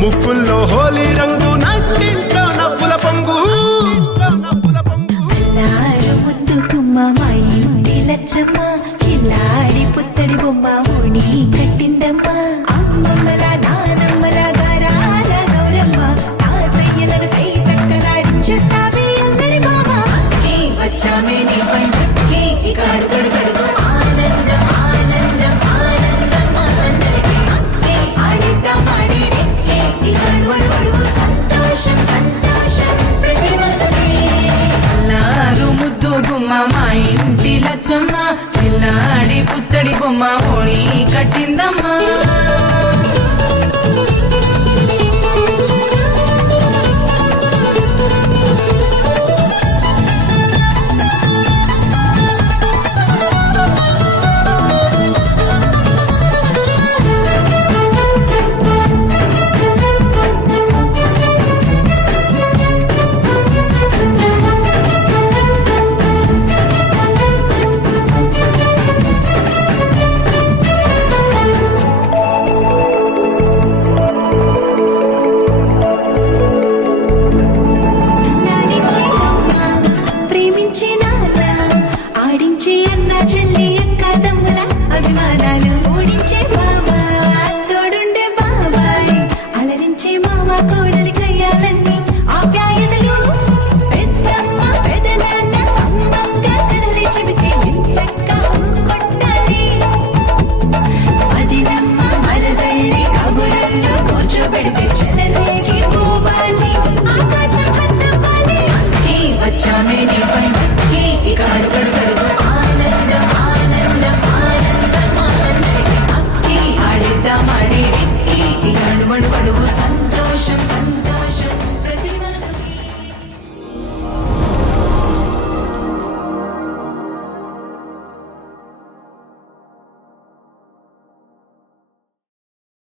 ముక్కుల్లో హోలీ రంగు నట్టింట్లో నవ్వుల పొంగు ముద్దు గుమ్మ మా ఇంటి లచ్చమ్మ కిల్లాడి పుత్తడి బొమ్మ ఓణి కట్టిందమ్మా అమ్మమ్మల నానమ్మల గారాల గౌరమ్మ తాతయ్యలను కై తట్టలాడించేస్తావే అల్లరి మామ వచ్చామే నీ పంటకి ఇక అడుగడు గడుగు ఆనందం ఆనందం ఆనందం అందరికీ ఆడిద్దాం ఆడేడే ఇక అడుగడు సంతోషం సంతోషం ప్రతివసమే అల్లారు ముద్దు గుమ్మ మా ఇంటి లచ్చమ్మ పిల్లాడి పుత్తడి బొమ్మ ఓణి కట్టిందమ్మా లాలించే అమ్మ ప్రేమించే నాన్న ఆడించే అన్న చెల్లి అక్క తమ్ముల అభిమానాలు ఓడించే బాబా తోడుండే బాబాయ్ అలరించే మామ కోడలి కయ్యాలన్నీ ఆప్యాయతలు పెద్దమ్మ పెదనాన్న అమ్మంగా కథలే చెబితే ఎంచక్కా కొట్టాలి అదినమ్మ మరదల్లి కబురుల్లో కూర్చోబెడితే చెలరేగి పోవాలి ఆకాశం హద్దవ్వాలి వచ్చామే నీ పంటకి ఇక అడుగడుగడుగు ఆనందం ఆనందం ఆనందం ఆనందం అక్కి ఆడిద్దాం ఆడేడి ఇక అడుమడుగడుగు సంతోషం సంతోషం